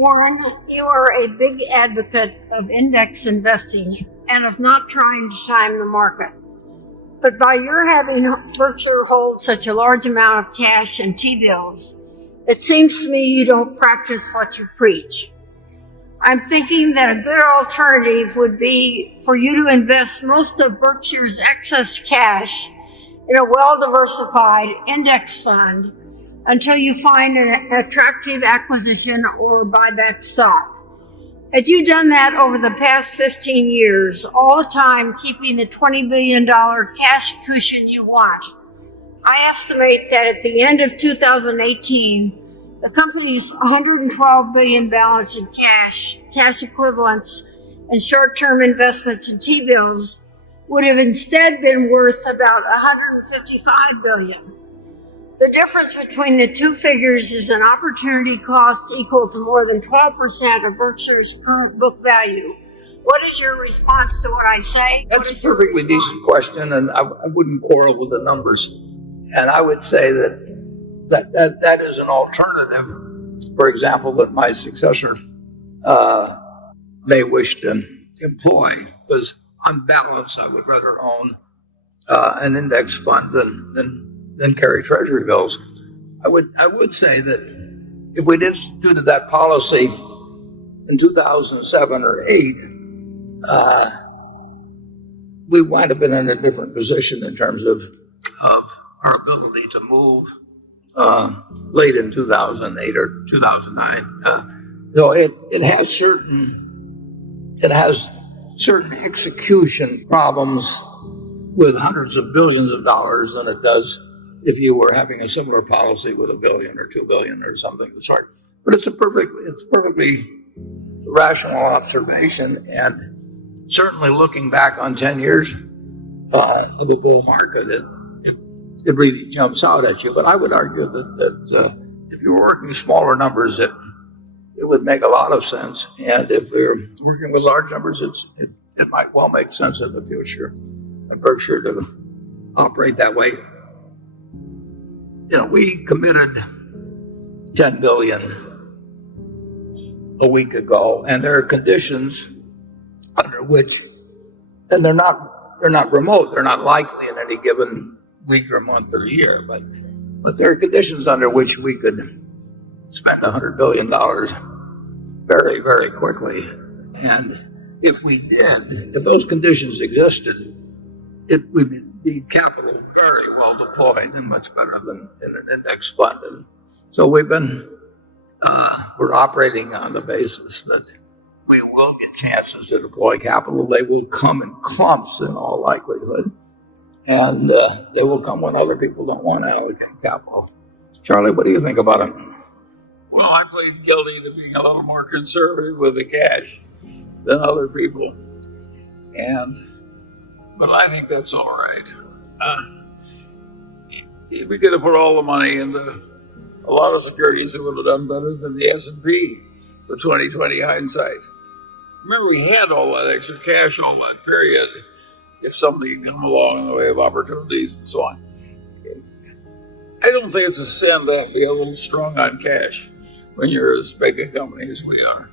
Warren, you are a big advocate of index investing and of not trying to time the market. But by your having Berkshire hold such a large amount of cash and T-bills, it seems to me you don't practice what you preach. I'm thinking that a good alternative would be for you to invest most of Berkshire's excess cash in a well-diversified index fund until you find an attractive acquisition or buy back stock. Had you done that over the past 15 years, all the time keeping the $20 billion cash cushion you want, I estimate that at the end of 2018, the company's $112 billion balance in cash equivalents, and short-term investments in T-bills would have instead been worth about $155 billion. The difference between the two figures is an opportunity cost equal to more than 12% of Berkshire's current book value. What is your response to what I say? That's a perfectly decent question, and I wouldn't quarrel with the numbers. And I would say that is an alternative, for example, that my successor may wish to employ, because on balance, I would rather own an index fund than carry treasury bills. I would say that if we'd instituted that policy in 2007 or 8, we might have been in a different position in terms of our ability to move late in 2008 or 2009. So it has certain execution problems with hundreds of billions of dollars than it does if you were having a similar policy with $1 billion or $2 billion or something of the sort. But it's perfectly rational observation, and certainly looking back on 10 years of a bull market, it really jumps out at you. But I would argue that if you were working smaller numbers, it would make a lot of sense. And if you're working with large numbers, it might well make sense in the future of Berkshire to operate that way. We committed $10 billion a week ago, and there are conditions under which, and they're not remote, they're not likely in any given week or month or year, but there are conditions under which we could spend $100 billion very, very quickly. And if we did, if those conditions existed, it would be capital very well deployed and much better than in an index fund. And so we're operating on the basis that we will get chances to deploy capital. They will come in clumps in all likelihood. And they will come when other people don't want to allocate capital. Charlie, what do you think about it? Well, I plead guilty to being a little more conservative with the cash than other people. But I think that's all right. We could have put all the money into a lot of securities that would have done better than the S&P for 2020 hindsight. Remember, we had all that extra cash all that period if something had come along in the way of opportunities and so on. I don't think it's a sin to be a little strong on cash when you're as big a company as we are.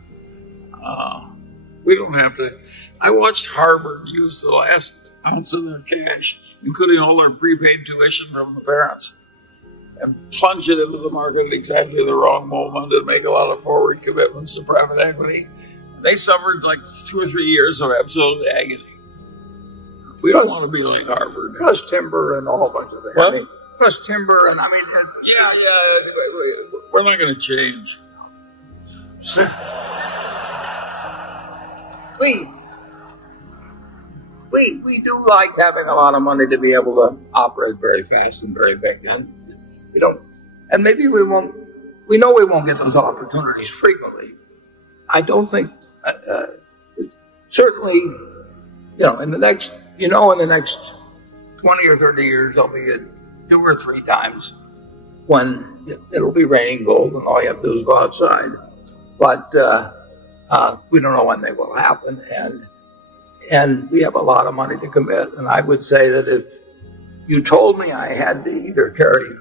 We don't have to. I watched Harvard use the last ounce of their cash, including all their prepaid tuition from the parents, and plunge it into the market at exactly the wrong moment and make a lot of forward commitments to private equity. They suffered like 2 or 3 years of absolute agony. We don't want to be like Harvard. Plus timber and a whole bunch of things. What? Plus timber and Yeah. We're not going to change. We do like having a lot of money to be able to operate very fast and very big. And we don't, and maybe we won't. We know we won't get those opportunities frequently. I don't think. Certainly, in the next 20 or 30 years, there'll be 2 or 3 times when it'll be raining gold, and all you have to do is go outside. But we don't know when they will happen, and we have a lot of money to commit. And I would say that if you told me I had to either carry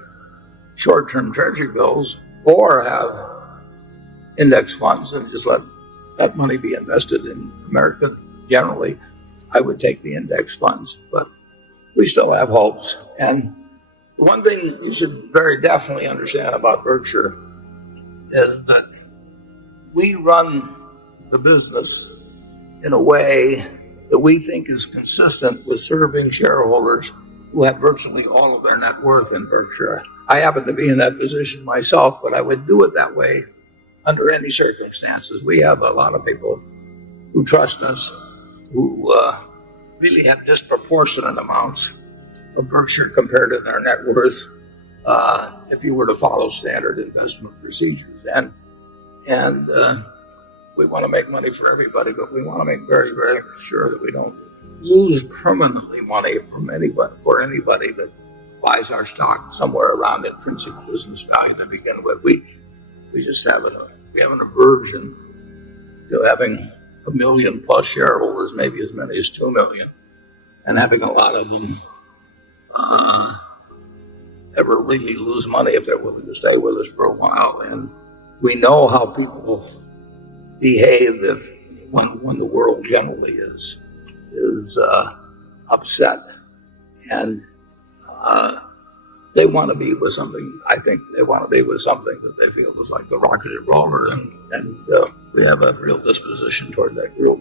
short-term treasury bills or have index funds and just let that money be invested in America generally, I would take the index funds. But we still have hopes. And one thing you should very definitely understand about Berkshire is that we run the business in a way that we think is consistent with serving shareholders who have virtually all of their net worth in Berkshire. I happen to be in that position myself, but I would do it that way under any circumstances. We have a lot of people who trust us, who really have disproportionate amounts of Berkshire compared to their net worth if you were to follow standard investment procedures. And we want to make money for everybody, but we want to make very, very sure that we don't lose permanently money from anybody that buys our stock somewhere around intrinsic business value to begin with. We just have an aversion to having 1 million plus shareholders, maybe as many as 2 million, and having a lot of them ever really lose money if they're willing to stay with us for a while. And we know how people behave when the world generally is upset, and they want to be with something. I think they want to be with something that they feel is like the rocket and roller, and we have a real disposition toward that group.